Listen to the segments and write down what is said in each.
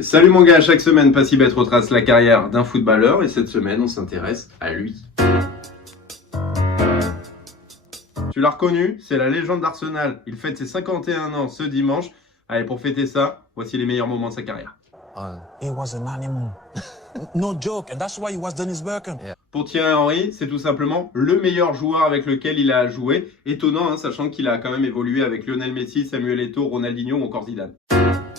Salut mon gars, chaque semaine Passibet retrace la carrière d'un footballeur et cette semaine on s'intéresse à lui. Tu l'as reconnu, c'est la légende d'Arsenal. Il fête ses 51 ans ce dimanche. Allez, pour fêter ça, voici les meilleurs moments de sa carrière. It was an animal. No joke, and that's why he was Dennis Bergkamp. Pour Thierry Henry, c'est tout simplement le meilleur joueur avec lequel il a joué. Étonnant, sachant qu'il a quand même évolué avec Lionel Messi, Samuel Eto'o, Ronaldinho ou encore Zidane.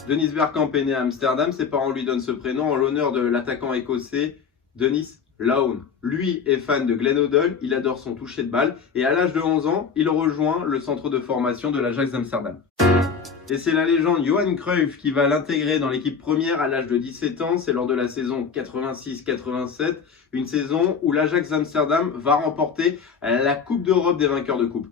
Dennis Bergkamp est né à Amsterdam, ses parents lui donnent ce prénom en l'honneur de l'attaquant écossais Dennis Lawn. Lui est fan de Glenn Hoddle, il adore son toucher de balle et à l'âge de 11 ans, il rejoint le centre de formation de l'Ajax d'Amsterdam. Et c'est la légende Johan Cruyff qui va l'intégrer dans l'équipe première à l'âge de 17 ans, c'est lors de la saison 86-87, une saison où l'Ajax d'Amsterdam va remporter la Coupe d'Europe des vainqueurs de coupe.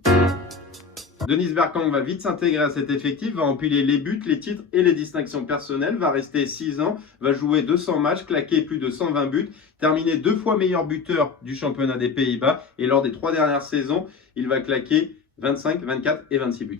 Dennis Bergkamp va vite s'intégrer à cet effectif, va empiler les buts, les titres et les distinctions personnelles, va rester 6 ans, va jouer 200 matchs, claquer plus de 120 buts, terminer 2 fois meilleur buteur du championnat des Pays-Bas et lors des 3 dernières saisons, il va claquer 25, 24 et 26 buts.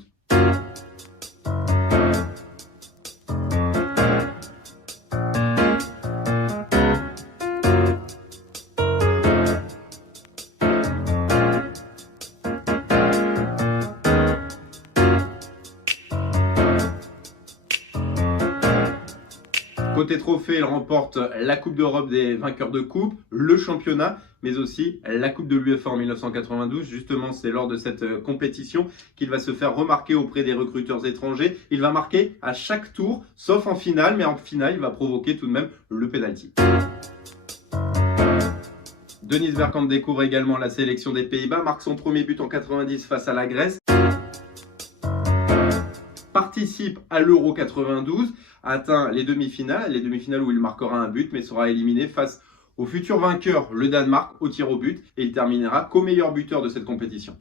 Côté trophée, il remporte la Coupe d'Europe des vainqueurs de coupe, le championnat, mais aussi la Coupe de l'UEFA en 1992. Justement, c'est lors de cette compétition qu'il va se faire remarquer auprès des recruteurs étrangers. Il va marquer à chaque tour, sauf en finale, mais en finale, il va provoquer tout de même le penalty. Dennis Bergkamp découvre également la sélection des Pays-Bas, marque son premier but en 90 face à la Grèce. Participe à l'Euro 92, atteint les demi-finales où il marquera un but mais sera éliminé face au futur vainqueur, le Danemark, au tir au but et il terminera co-meilleur buteur de cette compétition.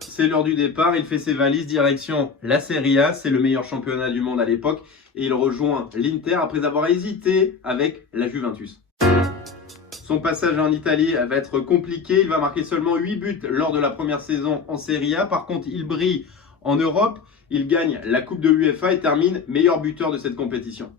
C'est l'heure du départ, il fait ses valises direction la Serie A, c'est le meilleur championnat du monde à l'époque et il rejoint l'Inter après avoir hésité avec la Juventus. Son passage en Italie va être compliqué, il va marquer seulement 8 buts lors de la première saison en Serie A, par contre il brille en Europe, il gagne la Coupe de l'UEFA et termine meilleur buteur de cette compétition.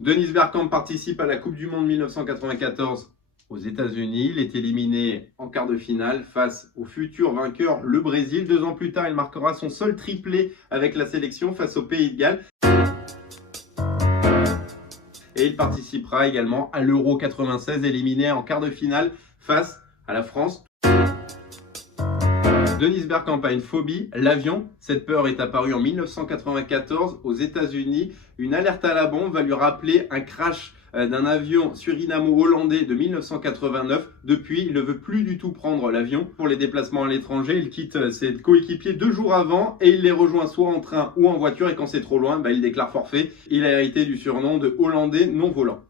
Dennis Bergkamp participe à la Coupe du Monde 1994 aux États-Unis. Il est éliminé en quart de finale face au futur vainqueur, le Brésil. 2 ans plus tard, il marquera son seul triplé avec la sélection face au Pays de Galles. Et il participera également à l'Euro 96, éliminé en quart de finale face à la France. Dennis Bergkamp a une phobie, l'avion. Cette peur est apparue en 1994 aux États-Unis. Une alerte à la bombe va lui rappeler un crash d'un avion surinamo-hollandais de 1989. Depuis, il ne veut plus du tout prendre l'avion. Pour les déplacements à l'étranger, il quitte ses coéquipiers 2 jours avant et il les rejoint soit en train ou en voiture. Et quand c'est trop loin, il déclare forfait. Il a hérité du surnom de Hollandais non-volant.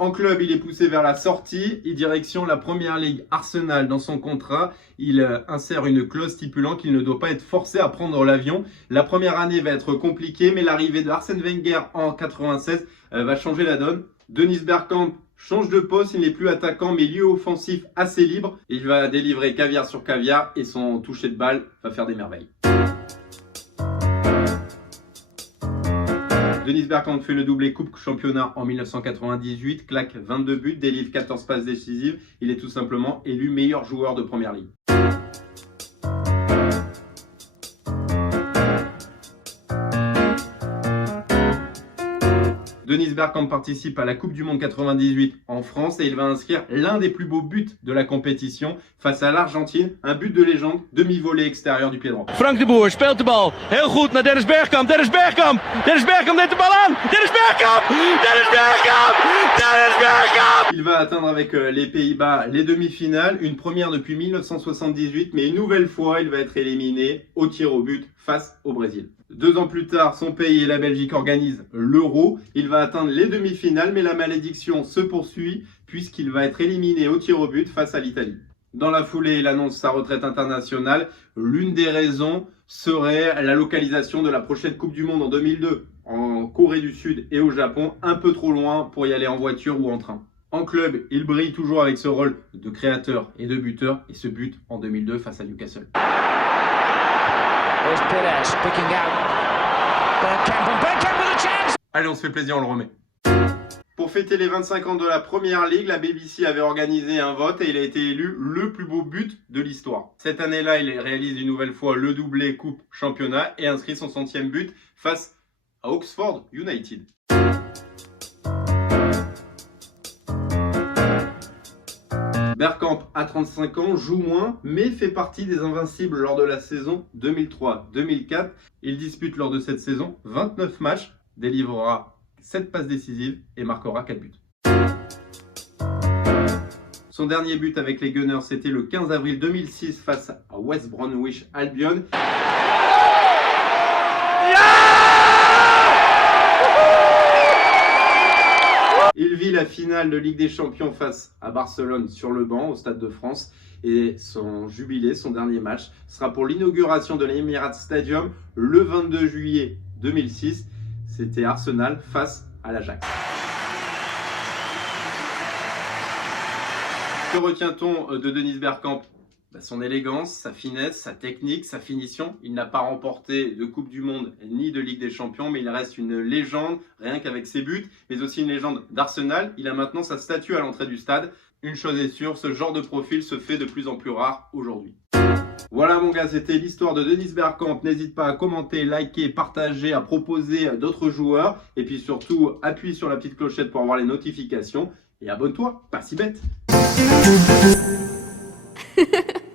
En club, il est poussé vers la sortie et direction la Première Ligue. Arsenal, dans son contrat, il insère une clause stipulant qu'il ne doit pas être forcé à prendre l'avion. La première année va être compliquée, mais l'arrivée de Arsène Wenger en 96 va changer la donne. Dennis Bergkamp change de poste, il n'est plus attaquant, mais milieu offensif assez libre. Il va délivrer caviar sur caviar et son toucher de balle va faire des merveilles. Dennis Bergkamp fait le doublé Coupe Championnat en 1998, claque 22 buts, délivre 14 passes décisives. Il est tout simplement élu meilleur joueur de Première Ligue. Dennis Bergkamp participe à la Coupe du Monde 98 en France et il va inscrire l'un des plus beaux buts de la compétition face à l'Argentine, un but de légende, demi-volée extérieur du pied droit. Frank de Boer speelt de bal heel goed naar Dennis Bergkamp. Dennis Bergkamp neemt de bal aan. Dennis Bergkamp! Dennis Bergkamp! Dennis Bergkamp! Il va atteindre avec les Pays-Bas les demi-finales, une première depuis 1978, mais une nouvelle fois, il va être éliminé au tir au but face au Brésil. 2 ans plus tard, son pays et la Belgique organisent l'Euro. Il va atteindre les demi-finales, mais la malédiction se poursuit puisqu'il va être éliminé au tir au but face à l'Italie. Dans la foulée, il annonce sa retraite internationale. L'une des raisons serait la localisation de la prochaine Coupe du Monde en 2002, en Corée du Sud et au Japon, un peu trop loin pour y aller en voiture ou en train. En club, il brille toujours avec ce rôle de créateur et de buteur, et ce but en 2002 face à Newcastle. Allez, on se fait plaisir, on le remet. Pour fêter les 25 ans de la Première Ligue, la BBC avait organisé un vote et il a été élu le plus beau but de l'histoire. Cette année-là, il réalise une nouvelle fois le doublé Coupe Championnat et inscrit son 100e but face à Oxford United. Bergkamp, à 35 ans, joue moins, mais fait partie des invincibles lors de la saison 2003-2004. Il dispute lors de cette saison 29 matchs, délivrera 7 passes décisives et marquera 4 buts. Son dernier but avec les Gunners, c'était le 15 avril 2006 face à West Bromwich Albion. Il vit la finale de Ligue des Champions face à Barcelone sur le banc au Stade de France et son jubilé, son dernier match, sera pour l'inauguration de l'Emirates Stadium le 22 juillet 2006. C'était Arsenal face à l'Ajax. Que retient-on de Dennis Bergkamp ? Son élégance, sa finesse, sa technique, sa finition. Il n'a pas remporté de Coupe du Monde ni de Ligue des Champions, mais il reste une légende, rien qu'avec ses buts, mais aussi une légende d'Arsenal. Il a maintenant sa statue à l'entrée du stade. Une chose est sûre, ce genre de profil se fait de plus en plus rare aujourd'hui. Voilà mon gars, c'était l'histoire de Dennis Bergkamp. N'hésite pas à commenter, liker, partager, à proposer d'autres joueurs. Et puis surtout, appuie sur la petite clochette pour avoir les notifications. Et abonne-toi, pas si bête.